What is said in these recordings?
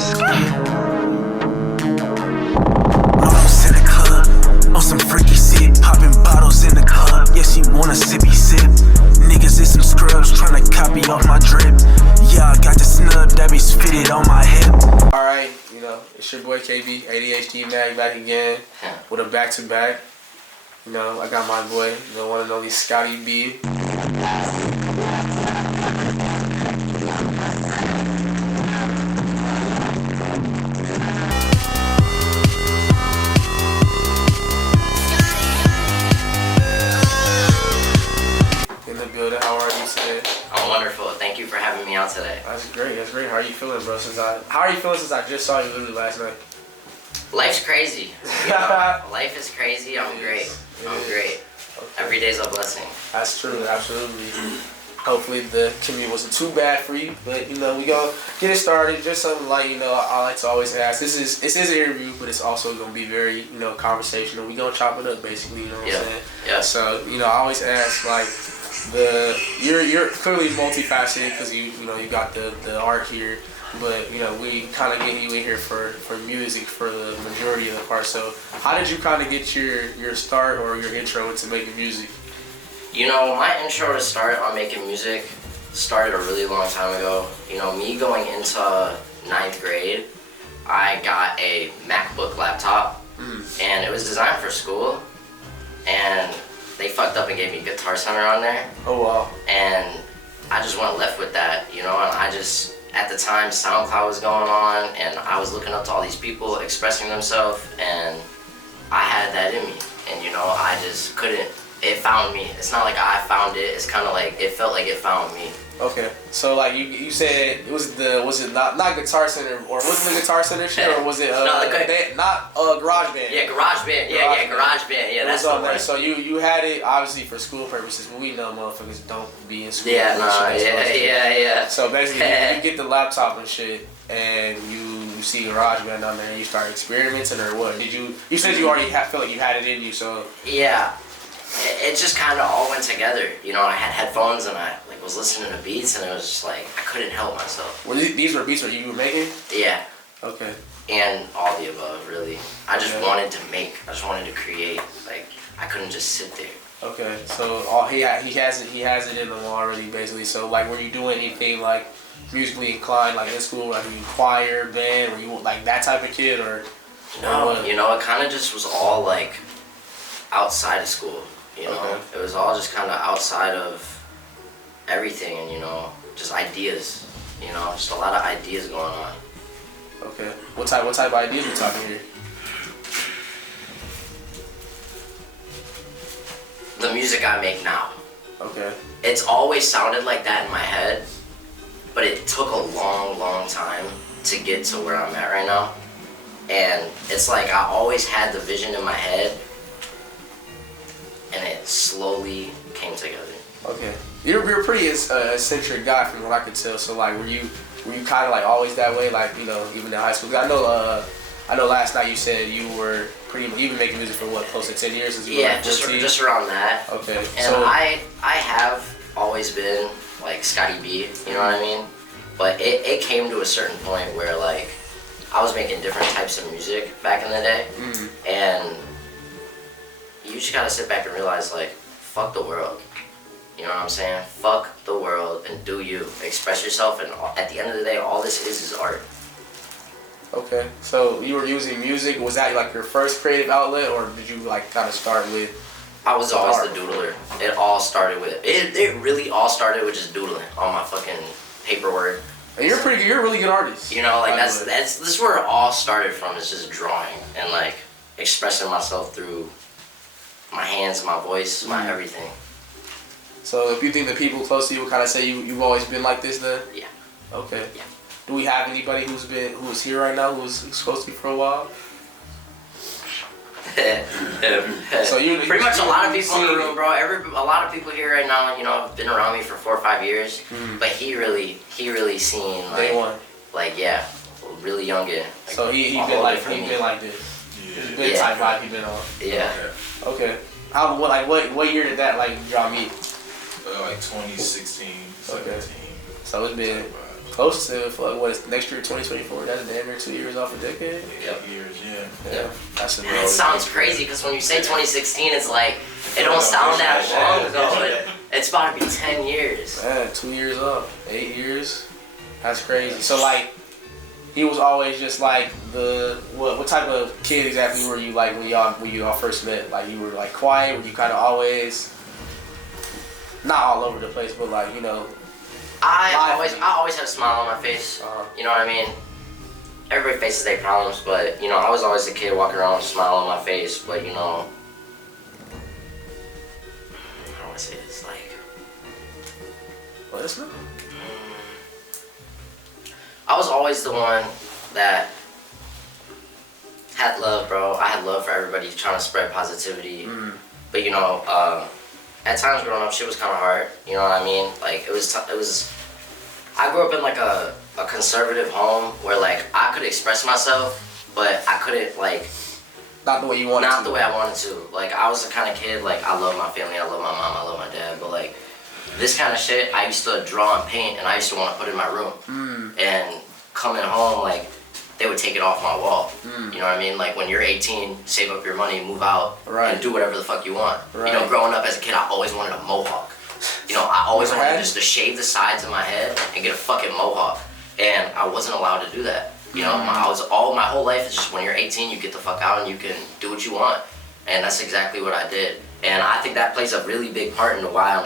Almost in the club, on some freaky shit, popping bottles in the club. Yeah, she wanna sippy sip. Niggas is some scrubs tryna copy off my drip. Yeah, I got the snub that be fitted on my hip. Alright, you know, it's your boy KB, ADHD Mag back again with a back-to-back. You know, I got my boy, the one and only Scotty B. In the building, how are you today? I'm wonderful. Thank you for having me out today. That's great. That's great. How are you feeling, bro? How are you feeling since I just saw you literally last night? Life's crazy. You know, life is crazy. I'm great. I'm great. Okay. Every day's a blessing. That's true. Absolutely. Hopefully the commute wasn't too bad for you, but you know we gonna get it started. Just something like, you know, I like to always ask. This is an interview, but it's also gonna be very, you know, conversational. We gonna chop it up basically. You know what I'm saying? Yeah. So you know, I always ask like. You're clearly multifaceted because you got the art here, but you know we kind of get you in here for music for the majority of the part. So how did you kind of get your start or your intro into making music? You know, my intro to start on making music started a really long time ago. You know, me going into 9th grade, I got a MacBook laptop, and it was designed for school, and they fucked up and gave me Guitar Center on there. Oh wow. And I just went left with that, you know, and I just, at the time, SoundCloud was going on, and I was looking up to all these people expressing themselves, and I had that in me. And you know, I just couldn't, it found me. It's not like I found it, it's kind of like, it felt like it found me. Okay, so like you said was it not Guitar Center, or was it the Guitar Center shit, or was it not GarageBand? Yeah, GarageBand. GarageBand. Yeah, that's the one. So you had it obviously for school purposes, but we know motherfuckers don't be in school. Yeah, yeah. So basically, you get the laptop and shit, and you see GarageBand on there, and you start experimenting, or what? You said you already felt like you had it in you, so yeah. It just kind of all went together. You know, I had headphones and I was listening to beats, and it was just like I couldn't help myself. These were beats that you were making? Yeah. Okay. And all the above, really. I just wanted to make. I just wanted to create. Like I couldn't just sit there. Okay. So he has it in him already, basically. So like, were you doing anything like musically inclined, like in school, like you choir, band, were you like that type of kid, or? No. You know, it kind of just was all like outside of school. You know, okay. It was all just kind of outside of everything, and you know, just ideas. You know, just a lot of ideas going on. Okay. What type of ideas we talking here? The music I make now. Okay. It's always sounded like that in my head, but it took a long time to get to where I'm at right now. And it's like I always had the vision in my head, and it slowly came together. Okay. You're a pretty eccentric guy from what I could tell. So like, were you kind of like always that way? Like, you know, even in high school. I know last night you said you've been making music for what, close to 10 years since you were like 14? just around that. Okay. And so I have always been like Scotty B. You know what I mean? But it came to a certain point where like I was making different types of music back in the day, and you just gotta sit back and realize, like, fuck the world. You know what I'm saying? Fuck the world and do you. Express yourself, and at the end of the day, all this is art. Okay. So you were using music. Was that like your first creative outlet, or did you like kind of start with? I was always the doodler. It all started with it really all started with just doodling on my fucking paperwork. And you're a really good artist. You know, like this is where it all started from. Is just drawing and like expressing myself through my hands, my voice, my everything. So if you think the people close to you would kind of say you've always been like this, then? Yeah. Okay. Yeah. Do we have anybody who's here right now who's close to you for a while? So pretty much a lot of people in the room, bro. A lot of people here right now, you know, have been around me for 4 or 5 years. But he really seen like day one. Like yeah, really youngin. Like, so he been like this. He's been type vibe he been on. Yeah. Okay. What year did that y'all meet? Like 2016, 17. Okay. So it's been close to what is next year, 2024. That's damn near 2 years off a decade. Yep. Years, yeah. Yeah, that's a. It sounds crazy because when you say 2016, it's like it don't sound that long ago, but it's about to be 10 years. Man, 2 years off, 8 years. That's crazy. So like, he was always just like the what type of kid exactly were you like when y'all first met? Like you were like quiet, were you kind of always not all over the place, but like I always had a smile on my face. You know what I mean? Everybody faces their problems, but I was always the kid walking around with a smile on my face. But I don't want to say this like. What is it? I was always the one that had love, bro. I had love for everybody, trying to spread positivity. But at times growing up, shit was kind of hard. You know what I mean? Like it was. I grew up in like a conservative home where like I could express myself, but I couldn't like. Not the way you wanted to. Not the way I wanted to. Like I was the kind of kid like I love my family, I love my mom, I love my dad, but like this kind of shit I used to draw and paint, and I used to want to put in my room. And coming home like they would take it off my wall. You know what I mean? Like when you're 18, save up your money, move out, and do whatever the fuck you want. Right. Growing up as a kid, I always wanted a mohawk. I always wanted just to shave the sides of my head and get a fucking mohawk, and I wasn't allowed to do that. My whole life is just when you're 18, you get the fuck out and you can do what you want, and that's exactly what I did. And I think that plays a really big part into why I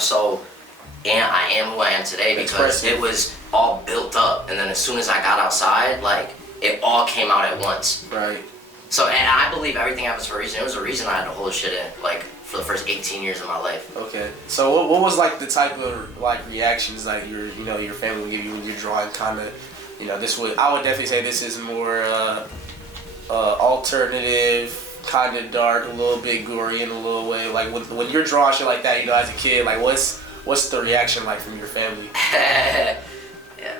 am who I am today, because it was all built up, and then as soon as I got outside, like it all came out at once. Right. So, and I believe everything happens for a reason. It was a reason I had to hold shit in, like for the first 18 years of my life. Okay. So what was like the type of like reactions like your family would give you when you're drawing? Kind of, I would definitely say this is more alternative, kind of dark, a little bit gory in a little way. Like when you're drawing shit like that, as a kid, like what's the reaction like from your family? Yeah,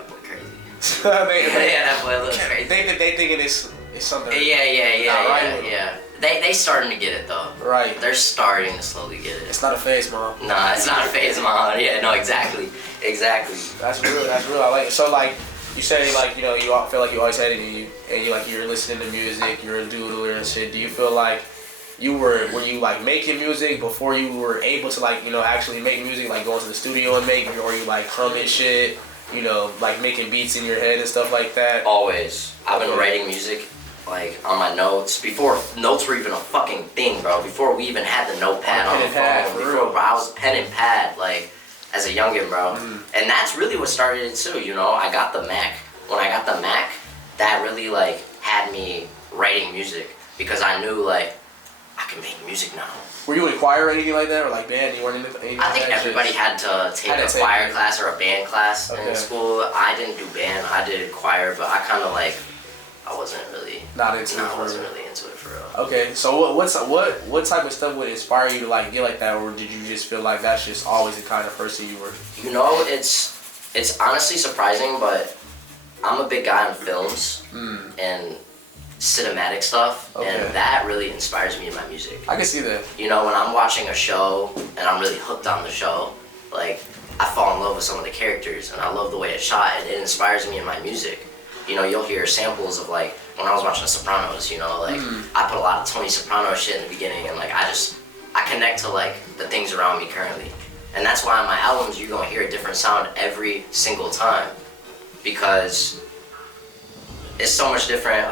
boy, crazy. That boy looks crazy. They thinking it's something. Yeah. They starting to get it though. Right. They're starting to slowly get it. It's not a phase, Mom. Nah, it's not a phase, Mom. Yeah, no, exactly. That's real. I like it. So like you say, like you all feel like you always had it in you, and you're listening to music, you're a doodler and shit. Do you feel like were you like making music before you were able to like actually make music, like going to the studio and make, or you like humming shit, like making beats in your head and stuff like that? Always. I've been writing music like on my notes before notes were even a fucking thing, bro. Before we even had the notepad on the phone. Bro, I was pen and pad like as a youngin', bro. And that's really what started it too. I got the Mac. When I got the Mac, that really like had me writing music, because I knew like I can make music now. Were you in choir or anything like that, or like band? You weren't in anything? I think everybody had to take a choir class or a band class in school. I didn't do band. I did choir, but I kind of like I wasn't really not into it. I wasn't really into it for real. Okay, so what type of stuff would inspire you to like get like that, or did you just feel like that's just always the kind of person you were? It's honestly surprising, but I'm a big guy on films and cinematic stuff, and that really inspires me in my music. I can see that. When I'm watching a show and I'm really hooked on the show, like I fall in love with some of the characters and I love the way it's shot, and it inspires me in my music. You'll hear samples of like when I was watching The Sopranos, I put a lot of Tony Soprano shit in the beginning, and like I connect to like the things around me currently. And that's why on my albums you're gonna hear a different sound every single time, because it's so much different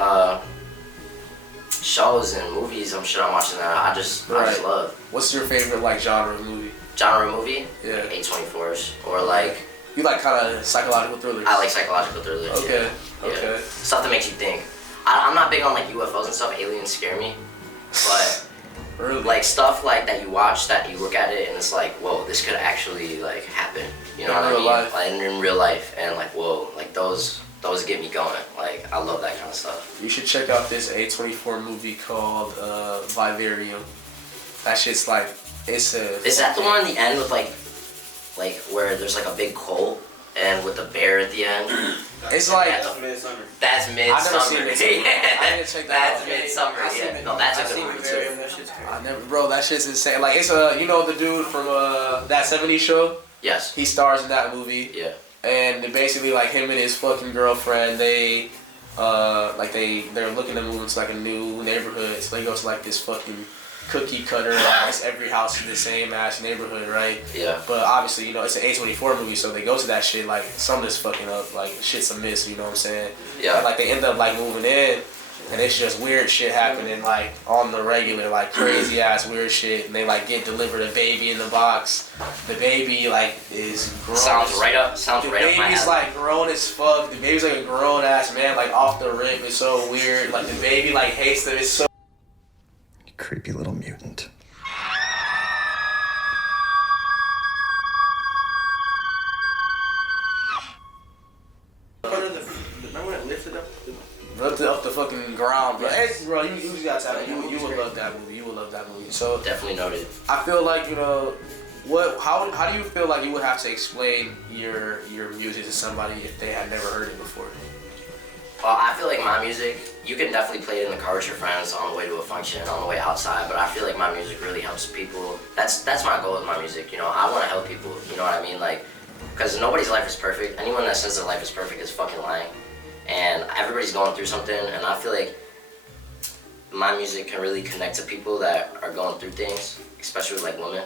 shows and movies I'm watching that I just love. What's your favorite like genre movie? Genre movie? Yeah. Like A24s or like. You like kind of psychological thrillers? I like psychological thrillers. Okay. Yeah. Okay. Stuff that makes you think. I'm not big on like UFOs and stuff. Aliens scare me, but really? Like stuff like that you watch, that you look at it and it's like, whoa, this could actually like happen. You know what I mean? Life. Like in real life, and like whoa, like those get me going. Like I love that kind of stuff. You should check out this A24 movie called Vivarium. That shit's like Is that the one in the end with like where there's like a big coal and with the bear at the end? It's like Midsummer. That's Midsummer. I've never seen Midsummer. Yeah. I need to check that out. That's Midsummer. Yeah. No, that's a good movie too. Bro, that shit's insane. Like it's the dude from that '70s show. Yes. He stars in that movie. Yeah. and basically like him and his fucking girlfriend, they're looking to move into like a new neighborhood. So they go to like this fucking cookie cutter, like every house in the same ass neighborhood, right? Yeah. But obviously, you know, it's an A24 movie, so they go to that shit like something's fucking up, like shit's a miss, you know what I'm saying? Yeah. And like they end up like moving in, and it's just weird shit happening like on the regular, like crazy ass weird shit. And they like get delivered a baby in the box. The baby like is grown. Sounds right up my alley. The baby's like grown as fuck. The baby's like a grown ass man, like off the rip. It's so weird. Like the baby like hates them. It's so creepy little mutant. Remember when it lifted up the fucking ground, bro. Hey, bro, you just gotta tell me. You would love that movie. You would love that movie. So Definitely noted. I feel like, you know, how do you feel like you would have to explain your music to somebody if they had never heard it before? Well, I feel like my music, you can definitely play it in the car with your friends on the way to a function, on the way outside, but I feel like my music really helps people. That's my goal with my music, you know. I want to help people, you know what I mean? Like, because nobody's life is perfect. Anyone that says their life is perfect is fucking lying. And everybody's going through something, and I feel like my music can really connect to people that are going through things, especially with like women.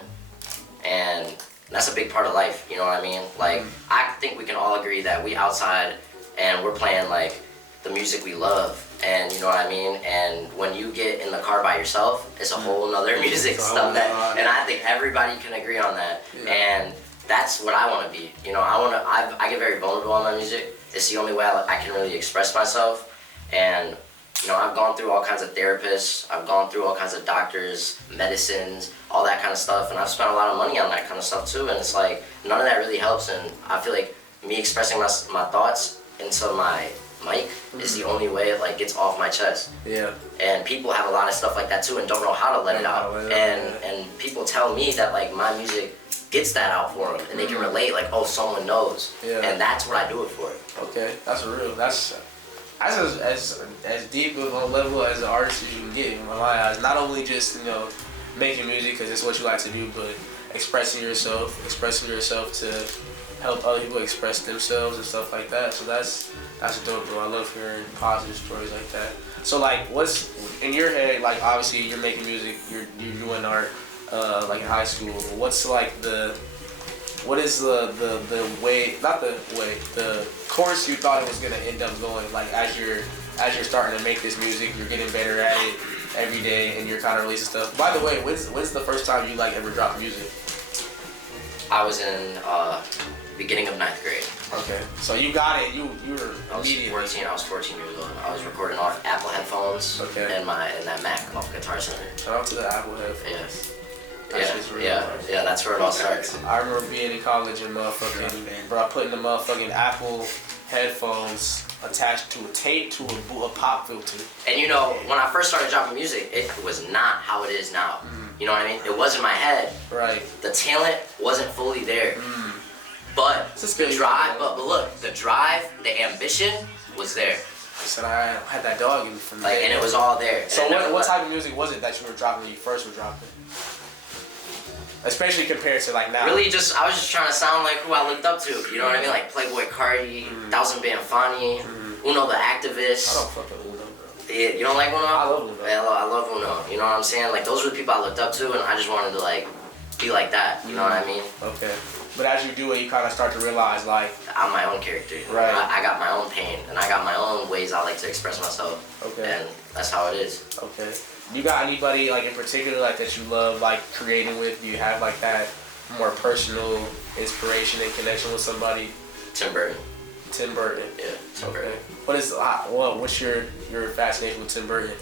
And that's a big part of life, you know what I mean? Like, I think we can all agree that we outside and we're playing like the music we love, and you know what I mean? And when you get in the car by yourself, it's a whole nother music stuff that, and I think everybody can agree on that. Yeah. And that's what I want to be. You know, I get very vulnerable on my music. It's the only way I can really express myself. And you know, I've gone through all kinds of therapists, I've gone through all kinds of doctors, medicines, all that kind of stuff, and I've spent a lot of money on that kind of stuff too, and it's like, none of that really helps, and I feel like me expressing my thoughts into my mic is the only way it like gets off my chest. Yeah. And people have a lot of stuff like that too and don't know how to let it out. And people tell me that like my music gets that out for them, and they can relate, like, oh, someone knows. Yeah. And that's what I do it for. Okay, that's real. That's as deep of a level as an artist as you can get in my eyes. Not only just, you know, making music because it's what you like to do, but expressing yourself to help other people express themselves and stuff like that. So that's dope, bro. I love hearing positive stories like that. So like, what's in your head? Like, obviously you're making music, you're doing art, like in high school. What's like what is the course you thought it was gonna end up going? Like as you're starting to make this music, you're getting better at it every day, and you're kind of releasing stuff. By the way, when's the first time you like ever dropped music? I was in beginning of 9th grade. Okay, so you got it. You were immediately. I was 14 years old. I was recording off Apple headphones. Okay. And that Mac off Guitar Center. Shout out to the Apple headphones. Yes. Yeah, that's where it all starts. I remember being in college and putting the motherfucking Apple headphones attached to a tape to a pop filter. And you know, when I first started dropping music, it was not how it is now. You know what I mean? It was in my head. Right. The talent wasn't fully there. But the drive, but look, the drive, the ambition was there. I said I had that dog in from like, and it was all there. So what type of music was it that you were dropping when you first were dropping? Especially compared to like now. Really, I was just trying to sound like who I looked up to. You know what I mean? Like Playboy Cardi, Thousand Band Fani, Uno the Activist. I don't fuck with Uno, bro. Yeah, you don't like Uno? I love Uno. I love Uno. You know what I'm saying? Like those were the people I looked up to, and I just wanted to like be like that. You know what I mean? Okay. But as you do it, you kind of start to realize, like, I'm my own character. Right. I got my own pain, and I got my own ways I like to express myself. Okay. And that's how it is. Okay. You got anybody, like, in particular, like, that you love, like, creating with? Do you have, like, that more personal inspiration and connection with somebody? Tim Burton. Tim Burton. Yeah, Tim Burton. What's your fascination with Tim Burton?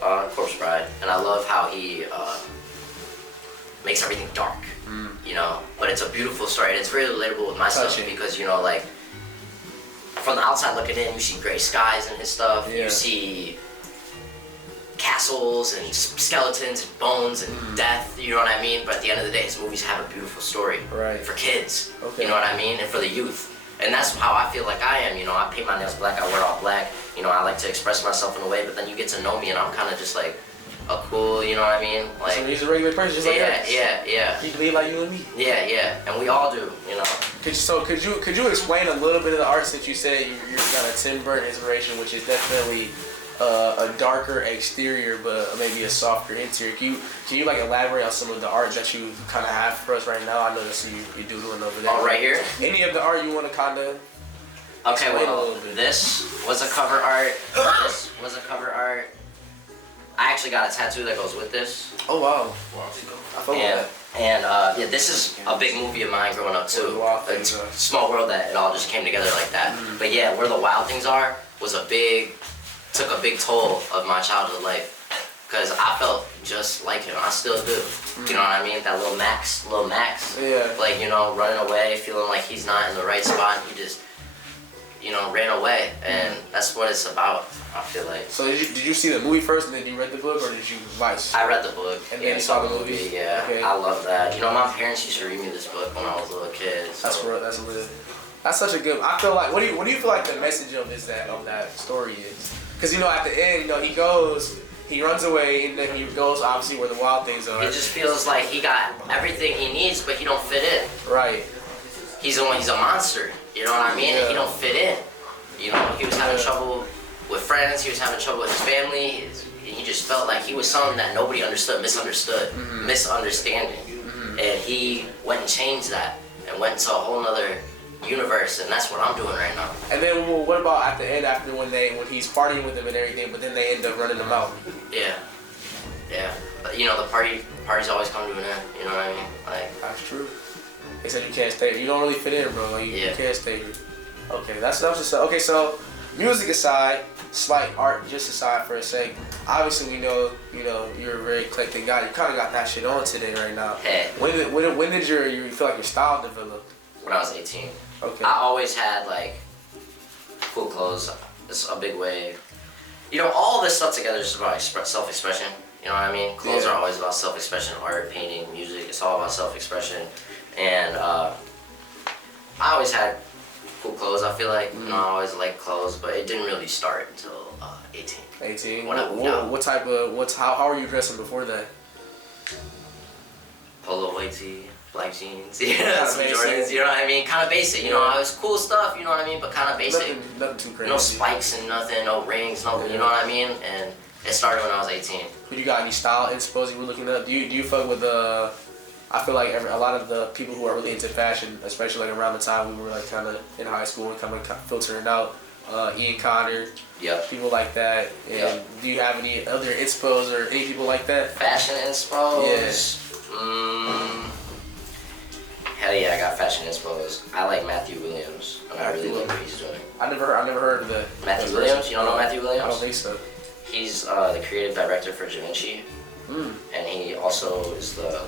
Corpse Bride. And I love how he makes everything dark. You know, but it's a beautiful story, and it's very relatable with myself because, you know, like, from the outside looking in, you see gray skies in his stuff. Yeah. You see castles and skeletons and bones and death. You know what I mean? But at the end of the day, his movies have a beautiful story for kids. Okay. You know what I mean? And for the youth. And that's how I feel like I am. You know, I paint my nails black. I wear all black. You know, I like to express myself in a way. But then you get to know me, and I'm kind of just like a cool, you know what I mean? Like, so he's a regular person, just like us. Yeah. He believe like you and me. Yeah, and we all do, you know. Could you explain a little bit of the art since you said you're got a Tim Burton inspiration, which is definitely a darker exterior but maybe a softer interior. Can you like elaborate on some of the art that you kind of have for us right now? I noticed you're doodling over there. Oh, right here? Any of the art you want to kind of Okay, explain well, a little bit? this was a cover art. This was a cover art. I actually got a tattoo that goes with this. Oh wow. I felt that. And yeah, this is a big movie of mine growing up too. It's Small World, that it all just came together like that. But yeah, Where the Wild Things Are took a big toll of my childhood life. Cause I felt just like him. I still do. You know what I mean? That little Max. Yeah. Like, you know, running away, feeling like he's not in the right spot. He just, you know, ran away. And that's what it's about, I feel like. So did you see the movie first and then you read the book, or did you like? I read the book And then you saw the movie? Yeah, Okay. I love that. You know, my parents used to read me this book when I was a little kid. So. That's such a good. I feel like what do you feel like the message of that story is? Because you know at the end, you know he runs away and then he goes obviously where the wild things are. It just feels like he got everything he needs, but he don't fit in. Right. He's a monster. You know what I mean? Yeah. And he don't fit in. You know, he was having trouble with friends. He was having trouble with his family. He just felt like he was something that nobody understood, misunderstanding. And he went and changed that and went into a whole nother universe, and that's what I'm doing right now. And then well, what about at the end after when he's partying with them and everything, but then they end up running them out? Yeah. But you know, the parties always come to an end. You know what I mean? Like, that's true. They said you can't stay here. You don't really fit in, bro. Like, you can't stay here. Okay, that's just okay. So music aside, slight art just aside for a sec. Obviously, we know you're a very eclectic guy. You kind of got that shit on today right now. Hey. When did you feel like your style developed? When I was 18. Okay. I always had like cool clothes. It's a big way. You know, all this stuff together is about self-expression. You know what I mean? Clothes are always about self-expression. Art, painting, music. It's all about self-expression. And I always had cool clothes. I feel like you know, I always liked clothes, but it didn't really start until 18. 18. When I moved out. How were you dressing before that? Polo white tee, black jeans, yeah, some Jordans, you know what I mean? Kind of basic, you know, it was cool stuff, you know what I mean, but kind of basic. Nothing too crazy. No spikes and nothing, no rings, no, you know what I mean? And it started when I was 18. You got any style inspo you were looking up? Do you fuck with I feel like a lot of the people who are really into fashion, especially like around the time we were like kind of in high school and kind of filtering out Ian Connor, people like that. And do you have any other inspos or any people like that? Fashion inspos? Yeah. Hell yeah, I got fashion inspos. I like Matthew Williams. I really love what he's doing. I never heard of the Matthew Williams. You don't know Matthew Williams? I don't think so. He's the creative director for Da Vinci, and he also is the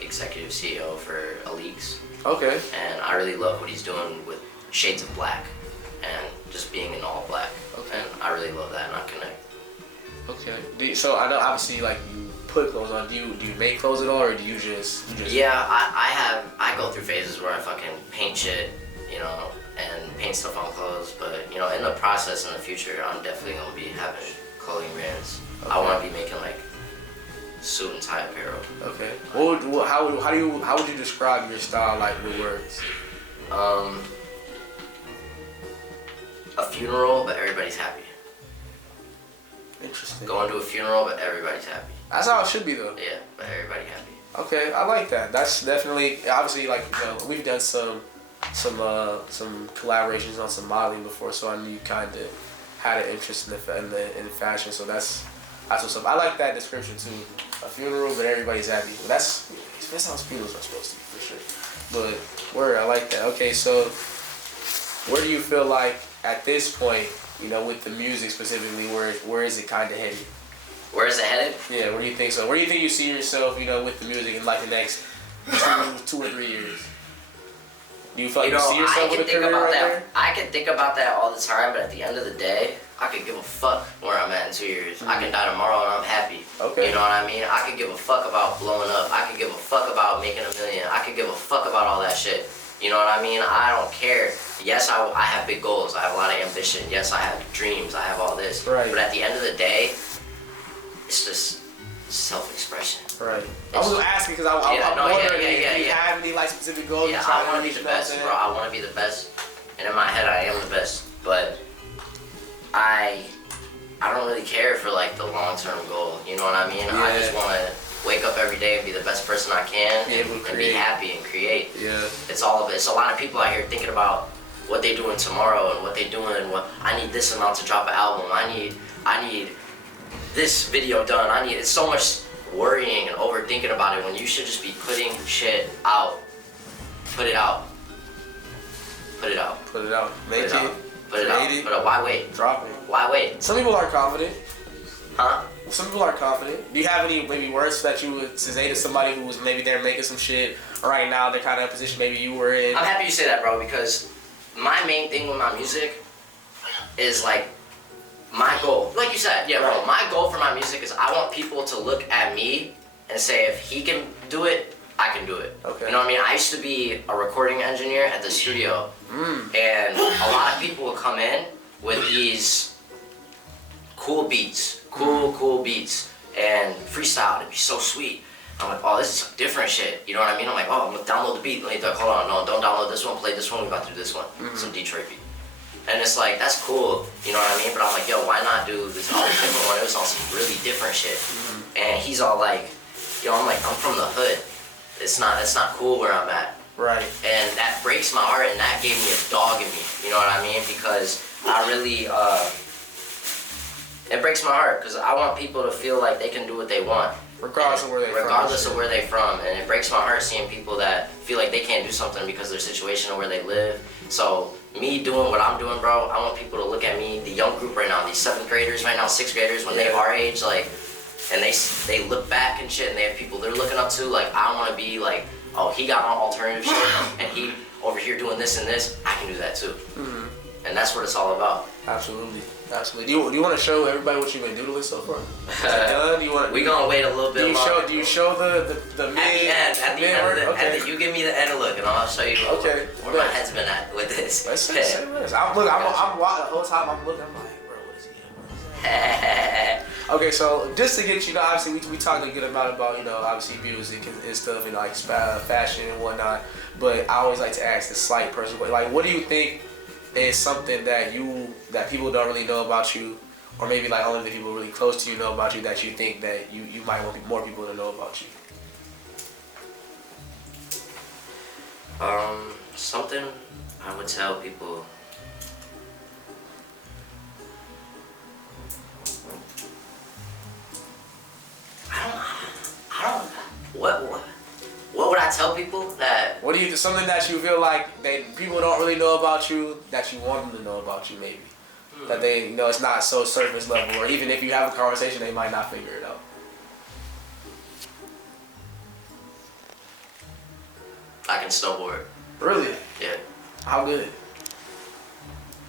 executive CEO for Aleeks. Okay. And I really love what he's doing with shades of black and just being in all black. Okay. And I really love that, and I connect. Okay. So I know obviously like you put clothes on. Do you make clothes at all, or do you just? Yeah, I go through phases where I fucking paint shit, you know, and paint stuff on clothes. But you know, in the process, in the future, I'm definitely gonna be having clothing brands. Okay. I want to be making like suit and tie apparel. Okay. How would you describe your style like with words? A funeral, but everybody's happy. Interesting. Going to a funeral, but everybody's happy. That's how it should be though. Yeah, but everybody happy. Okay, I like that. That's definitely obviously like we've done some collaborations on some modeling before, so I knew you kind of had an interest in the fashion. So that's what's up. I like that description too. A funeral, but everybody's happy. Well, that's how funerals are supposed to be for sure. But word, I like that. Okay, so where do you feel like at this point, you know, with the music specifically, where is it kind of headed? Where is it headed? Yeah, where do you think so? Where do you think you see yourself, you know, with the music in like the next 2 or 3 years? Do you feel like you see yourself with a career right there? I can think about that all the time, but at the end of the day, I could give a fuck where I'm at in 2 years. I can die tomorrow and I'm happy. Okay. You know what I mean? I could give a fuck about blowing up. I could give a fuck about making $1 million. I could give a fuck about all that shit. You know what I mean? I don't care. Yes, I have big goals. I have a lot of ambition. Yes, I have dreams. I have all this. Right. But at the end of the day, it's just self-expression. Right. I was asking because I'm wondering if you have any like specific goals. Yeah, I want to be the best, bro. I want to be the best, and in my head, I am the best. But I don't really care for like the long-term goal. You know what I mean? I just want to wake up every day and be the best person I can, and be happy and create. Yeah. It's all of it. It's a lot of people out here thinking about what they doing tomorrow and what they doing. And what I need this amount to drop an album. I need this video done. It's so much worrying and overthinking about it when you should just be putting shit out. Put it out. Put it out. Put it out. Make it. Put it out. Put it out. Why wait? Drop it. Why wait? Some people aren't confident. Huh? Some people aren't confident. Do you have any maybe words that you would say to somebody who was maybe there making some shit, or right now they're kind of in a position maybe you were in? I'm happy you say that, bro, because my main thing with my music is like my goal. Like you said, yeah, bro. My goal for my music is I want people to look at me and say, if he can do it, I can do it. Okay. You know what I mean? I used to be a recording engineer at the studio, and a lot of people would come in with these cool beats, cool beats, and freestyle. It'd be so sweet. I'm like, oh, this is some different shit. You know what I mean? I'm like, oh, I'm gonna download the beat. Let me do it. Hold on, no, don't download this one. Play this one. We about to do this one. Some Detroit beat. And it's like, that's cool. You know what I mean? But I'm like, yo, why not do this all different one? It was on some really different shit. And he's all like, yo, I'm like, I'm from the hood. It's not cool where I'm at. Right. And that breaks my heart, and that gave me a dog in me. You know what I mean? Because I really, it breaks my heart because I want people to feel like they can do what they want. Regardless of where they're from. Regardless of where they're from. And it breaks my heart seeing people that feel like they can't do something because of their situation or where they live. So me doing what I'm doing, bro, I want people to look at me, the young group right now, these 7th graders right now, 6th graders, when they are our age, like, and they look back and shit, and they have people they're looking up to. Like, I want to be like, oh, he got on alternative shit, and he over here doing this and this. I can do that too. And that's what it's all about. Absolutely. Do you want to show everybody what you've been doodling so far? Is it done? We gonna wait a little bit longer. Do you show the mid? At the end, you give me the end look, and I'll show you where my head's been at with this. Let's say this. I'm watching the whole time. I'm looking. I'm like, bro, what is he? Okay, so just to get obviously we talked a good amount about obviously music and stuff and like fashion and whatnot. But I always like to ask the slight personal question. Like, what do you think is something that people don't really know about you, or maybe like only the people really close to you know about you, that you think that you might want more people to know about you? Something I would tell people. I don't. What would I tell people that? What do you something that you feel like people don't really know about you that you want them to know about you, maybe that they it's not so surface level, or even if you have a conversation they might not figure it out. I can snowboard. Really? Yeah. How good?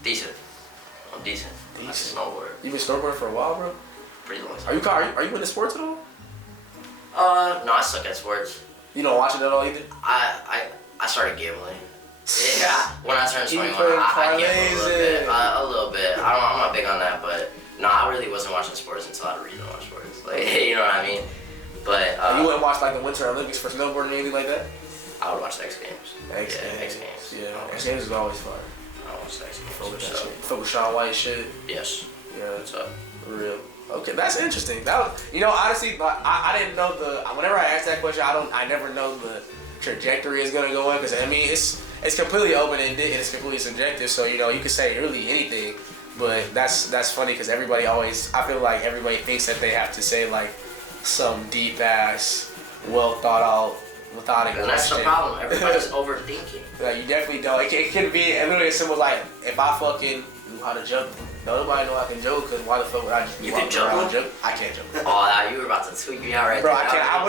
Decent. I'm decent. I can snowboard. You've been snowboarding for a while, bro? Pretty long time. Are you into sports at all? No, I suck at sports. You don't watch it at all either? I started gambling. Yeah. When I turned 21, I gambled a little bit. I'm not big on that, but no, I really wasn't watching sports until I really watched sports. Like, you know what I mean? But you wouldn't watch like the Winter Olympics for snowboarding or anything like that? I would watch the X Games. X Games. Yeah, X Games is always fun. I watch the X Games. Fuck with Shaun White shit. Yes. Yeah. What's up? For real. Okay, that's interesting. That was, honestly, I didn't know whenever I asked that question, I never know the trajectory is gonna go in, because I mean it's completely open ended and it's completely subjective. So you could say really anything, but that's funny because I feel like everybody thinks that they have to say like some deep ass, well thought out, methodic question. And that's the problem. Everybody's overthinking. Like, you definitely don't. It can be literally as simple as like, if I fucking knew how to juggle. Nobody know I can juggle, because why the fuck would I just You can juggle? I can't juggle. Oh, you were about to tweak me out right bro, there. I can't. I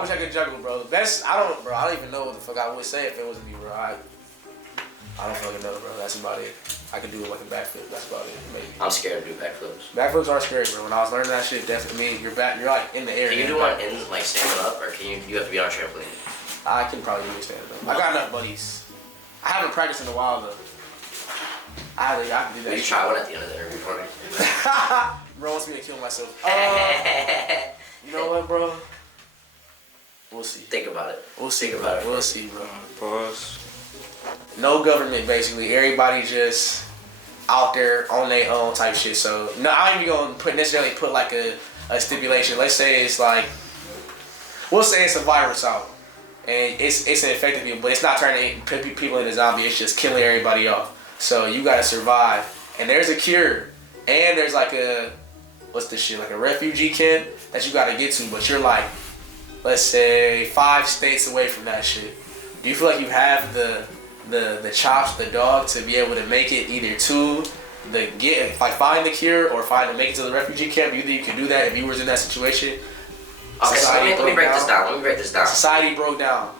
wish I could juggle, bro. I don't even know what the fuck I would say if it wasn't me, bro. I don't fucking know, bro. That's about it. I can do it like a backflip. That's about it. Maybe. I'm scared to do backflips. Backflips are scary, bro. When I was learning that shit, definitely you're like in the air. Can you do one in like standing up, or you have to be on a trampoline? I can probably do it standing up. I got enough buddies. I haven't practiced in a while though. I can do that. You try one at the end of the interview for me. Bro wants me to kill myself. You know what, bro? We'll see. Think about it. We'll see about it. We'll see, bro. Pause. No government, basically. Everybody just out there on their own type shit. So, no, I ain't even gonna necessarily put like a stipulation. Let's say it's like, we'll say it's a virus out. And it's infecting people, but it's not turning people into zombies. It's just killing everybody off. So you gotta survive. And there's a cure. And there's like a, what's this shit? Like a refugee camp that you gotta get to. But you're like, let's say 5 states away from that shit. Do you feel like you have the chops, the dog to be able to make it either to find the cure or make it to the refugee camp? Do you think you can do that if you was in that situation? Okay, so let me break this down. Let me break this down. Society broke down.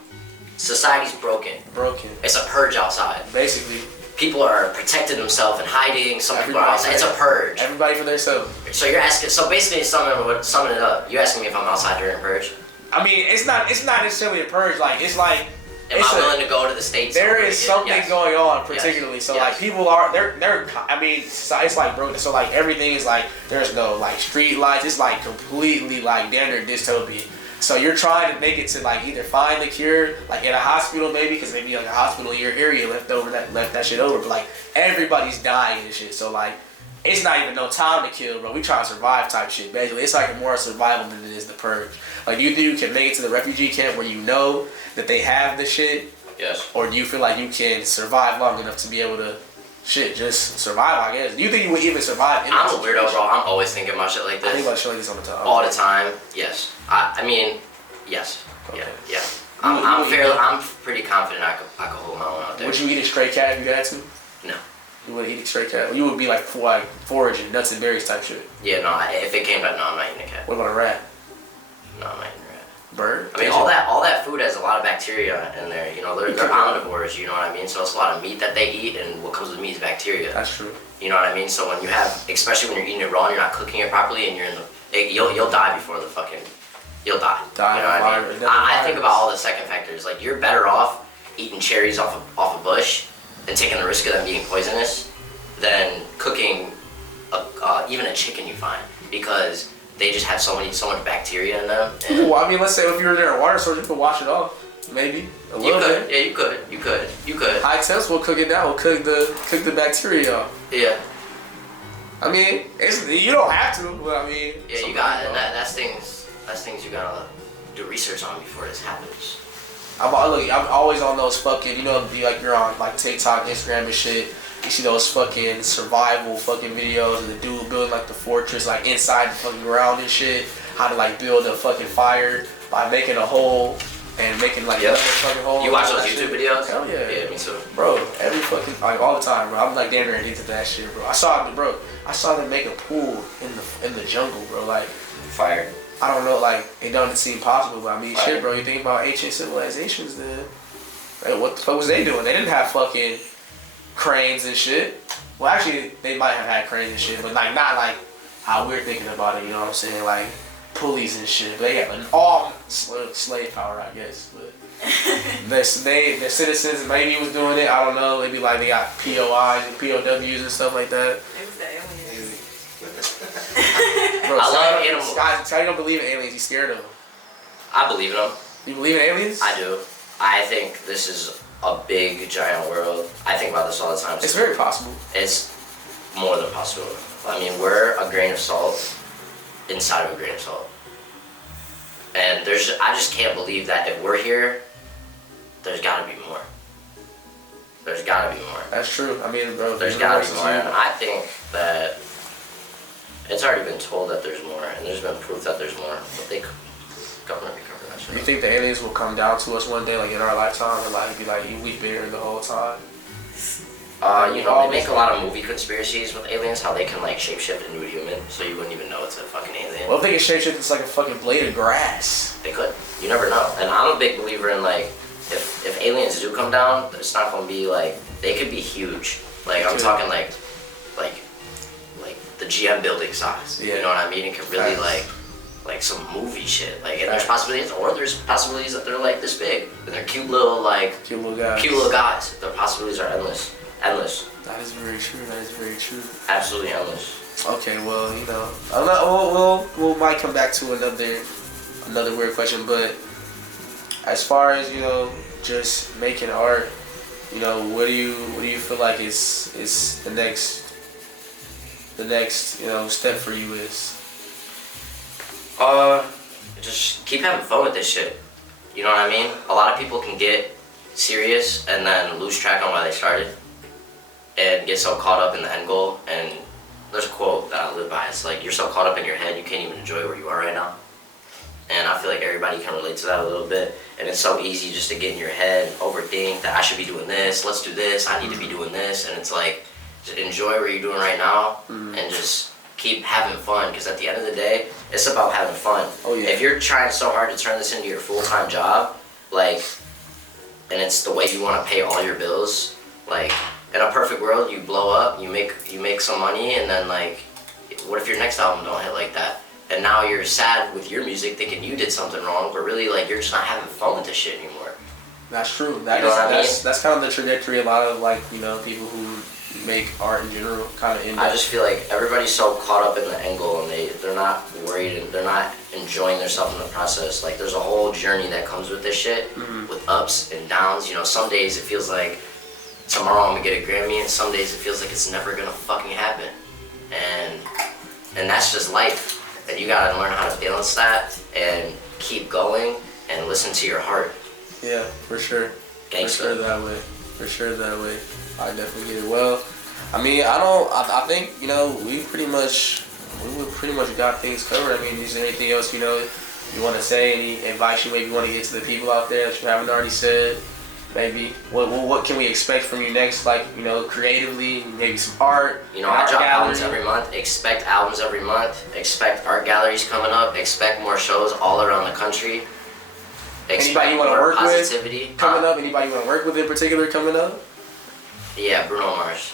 Society's broken. Broken. It's a purge outside. Basically. People are protecting themselves and hiding. Some people are outside. It's a purge. Everybody for themselves. So you're asking. So basically, summing it up. You're asking me if I'm outside during a purge. I mean, it's not necessarily a purge. Like it's like. Am I willing to go to the States? There is something going on, particularly. Yes. So like people are they're. I mean, it's like broken. So like everything is like there's no like street lights. It's like completely like damn near dystopia. So you're trying to make it to like either find the cure, like in a hospital maybe, because maybe like a hospital in your area left that shit over. But like everybody's dying and shit. So like it's not even no time to kill, bro. We trying to survive type shit. Basically, it's like more survival than it is the purge. Like, do you think you can make it to the refugee camp where you know that they have the shit? Yes. Or do you feel like you can survive long enough to be able to, just survive, I guess? Do you think you would even survive in I'm a weirdo, bro. I'm always thinking about shit like this. I think about shit like this all the time. All the time, yes. I mean, yes. Okay. Yeah. I'm pretty confident I could hold my own out there. Would you eat a stray cat if you had to? No. You wouldn't eat a stray cat? You would be like foraging, nuts and berries type shit. Yeah, no. If it came back, no, I'm not eating a cat. What about a rat? No, I'm not eating a rat. Bird? I mean, all that food has a lot of bacteria in there. You know, they're omnivores. You know what I mean? So it's a lot of meat that they eat, and what comes with meat is bacteria. That's true. You know what I mean? So when you have, especially when you're eating it raw and you're not cooking it properly, and you're in the, you'll die before the fucking, you'll die. You know what I mean? I think about all the second factors. Like, you're better off eating cherries off a bush and taking the risk of them being poisonous than cooking even a chicken you find, because they just have so much bacteria in them. Well, I mean, let's say if you were near a water source, you could wash it off. Maybe a little bit. Yeah, you could. High temps will cook it down. Will cook the bacteria off. Yeah. I mean, you don't have to, but I mean. Yeah, you got that's things you gotta do research on before this happens. I'm always on those fucking, you know, you're on like TikTok, Instagram and shit. You see those fucking survival fucking videos of the dude building like the fortress like inside the fucking ground and shit. How to like build a fucking fire by making a hole and making like another fucking hole. You watch those YouTube videos? Hell yeah. Yeah, me too. Bro, every fucking, like all the time, bro. I'm like damn near addicted to that shit, bro. I saw them make a pool in the jungle, bro. Like fire. I don't know, like it doesn't seem possible, but I mean, shit, bro. You think about ancient civilizations, then like, what the fuck was they doing? They didn't have fucking cranes and shit. Well, actually, they might have had cranes and shit, but like not like how we're thinking about it. You know what I'm saying? Like pulleys and shit. They had like, all slave power, I guess. But the citizens maybe was doing it. I don't know. Maybe like they got POIs and POWs and stuff like that. It was the aliens. Bro, I love animals. Guys, tell you don't believe in aliens. You scared of them. I believe in them. You believe in aliens? I do. I think this is a big, giant world. I think about this all the time. It's very possible. It's more than possible. I mean, we're a grain of salt inside of a grain of salt. And I just can't believe that if we're here, there's gotta be more. There's gotta be more. That's true. I mean, bro. There's gotta be more. And I think that it's already been told that there's more, and there's been proof that there's more, but government be covering that shit. You think the aliens will come down to us one day, like in our lifetime, and like be like, we've been here the whole time? You know, they make a lot of movie conspiracies with aliens, how they can like shapeshift into a human, so you wouldn't even know it's a fucking alien. Well, if they can shapeshift, it's like a fucking blade of grass. They could. You never know. And I'm a big believer in like, if aliens do come down, it's not gonna be like, they could be huge. Like I'm talking like the GM building size. Yeah. You know what I mean? It could really like some movie shit. Like, and there's possibilities that they're like this big, and they're cute little guys. Their possibilities are endless. That is very true. That is very true. Absolutely endless. Okay, well, you know, we'll might come back to another weird question, but as far as, you know, just making art, you know, what do you feel like is the next you know step for you is? Just keep having fun with this shit. You know what I mean? A lot of people can get serious and then lose track on why they started and get so caught up in the end goal. And there's a quote that I live by. It's like, you're so caught up in your head you can't even enjoy where you are right now. And I feel like everybody can relate to that a little bit. And it's so easy just to get in your head, overthink that I should be doing this, let's do this, I need to be doing this. And it's like, just enjoy what you're doing right now and just keep having fun, because at the end of the day, it's about having fun. Oh, yeah. If you're trying so hard to turn this into your full-time job, like, and it's the way you want to pay all your bills, like, in a perfect world, you blow up, you make some money, and then, like, what if your next album don't hit like that? And now you're sad with your music, thinking you did something wrong, but really, like, you're just not having fun with this shit anymore. That's true. You know what I mean? That's kind of the trajectory a lot of, like, you know, people who make art in general kind of end up. I just feel like everybody's so caught up in the end goal, and they're not worried and they're not enjoying themselves in the process. Like, there's a whole journey that comes with this shit, with ups and downs. You know, some days it feels like tomorrow I'm gonna get a Grammy, and some days it feels like it's never gonna fucking happen. And that's just life. And you gotta learn how to balance that and keep going and listen to your heart. Yeah, for sure. Gangsta. For sure that way. For sure that way. I definitely get it. Well, I mean, I think, you know, we pretty much got things covered. I mean, is there anything else, you know, you want to say? Any advice you maybe want to get to the people out there that you haven't already said? Maybe what can we expect from you next? Like, you know, creatively, maybe some art. You know, I drop albums every month. Expect albums every month. Expect art galleries coming up. Expect more shows all around the country. Anybody you want to work positivity with coming up? Anybody you want to work with in particular coming up? Yeah, Bruno Mars.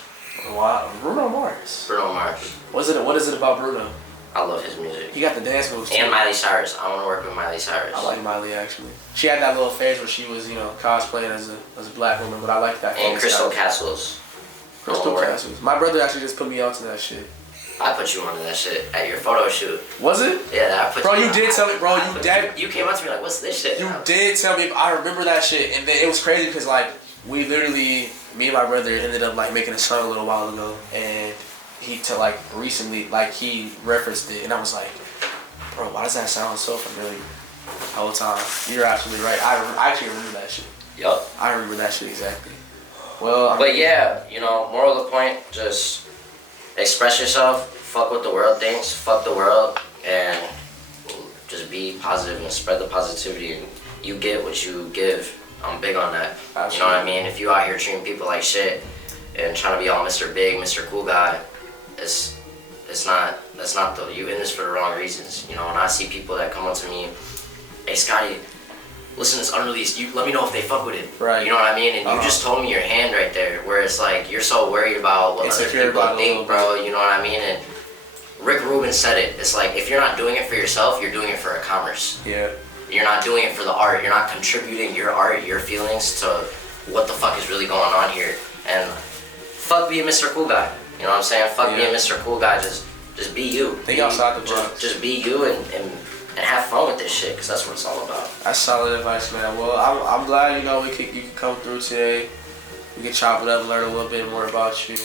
Wow, Bruno Mars. Bruno Mars. What is it about Bruno? I love his music. He got the dance moves too. And Miley Cyrus. I want to work with Miley Cyrus. I like Miley actually. She had that little phase where she was, you know, cosplaying as a black woman, but I like that. And Crystal Castles. Crystal Castles. My brother actually just put me onto that shit. I put you onto that shit at your photo shoot. Was it? Yeah, I put bro, you you did tell me, bro. You came up to me like, what's this shit? You did tell me. I remember that shit, and then it was crazy because like we literally, me and my brother ended up like making a song a little while ago, and he recently he referenced it, and I was like, bro, why does that sound so familiar? The whole time. You're absolutely right. I actually remember that shit. Yup. I remember that shit exactly. Well, but yeah, you know, moral of the point, just express yourself, fuck what the world thinks, fuck the world, and just be positive and spread the positivity, and you get what you give. I'm big on that. Absolutely. You know what I mean? If you out here treating people like shit and trying to be all Mr. Big, Mr. Cool Guy, that's not you in this for the wrong reasons. You know, when I see people that come up to me, hey Scotty, listen, it's unreleased. You let me know if they fuck with it. Right. You know what I mean? And you just told me your hand right there, where it's like you're so worried about what other people think, bro. You know what I mean? And Rick Rubin said it. It's like if you're not doing it for yourself, you're doing it for a commerce. Yeah. You're not doing it for the art. You're not contributing your art, your feelings to what the fuck is really going on here. And fuck being Mr. Cool Guy. You know what I'm saying? Fuck being Mr. Cool Guy. Just be you. Think outside the box. Just be you and have fun with this shit, because that's what it's all about. That's solid advice, man. Well, I'm glad, you know, you could come through today. We can chop it up and learn a little bit more about you.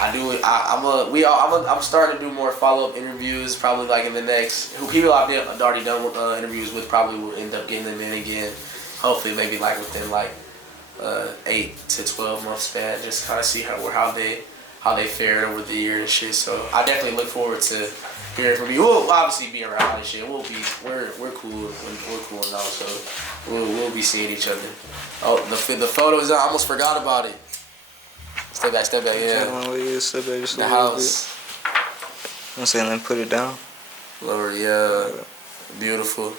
I'm starting to do more follow-up interviews, probably like in the next, people I've already done interviews with probably will end up getting them in again. Hopefully maybe like within like 8 to 12 month span, just kind of see how they fared over the year and shit. So I definitely look forward to hearing from you. We'll obviously be around and shit. We're cool and all, so we'll be seeing each other. Oh, the photos, I almost forgot about it. Step back, yeah. Step back, just the house. I'm saying, then put it down. Lord, yeah. Beautiful.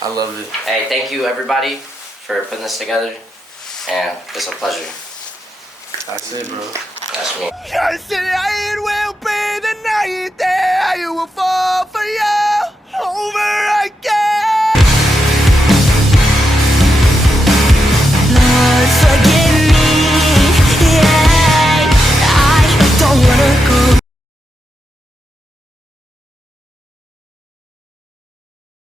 I love it. Hey, thank you everybody for putting this together, and it's a pleasure. That's it, bro. That's me. It will be the night that I will fall for you over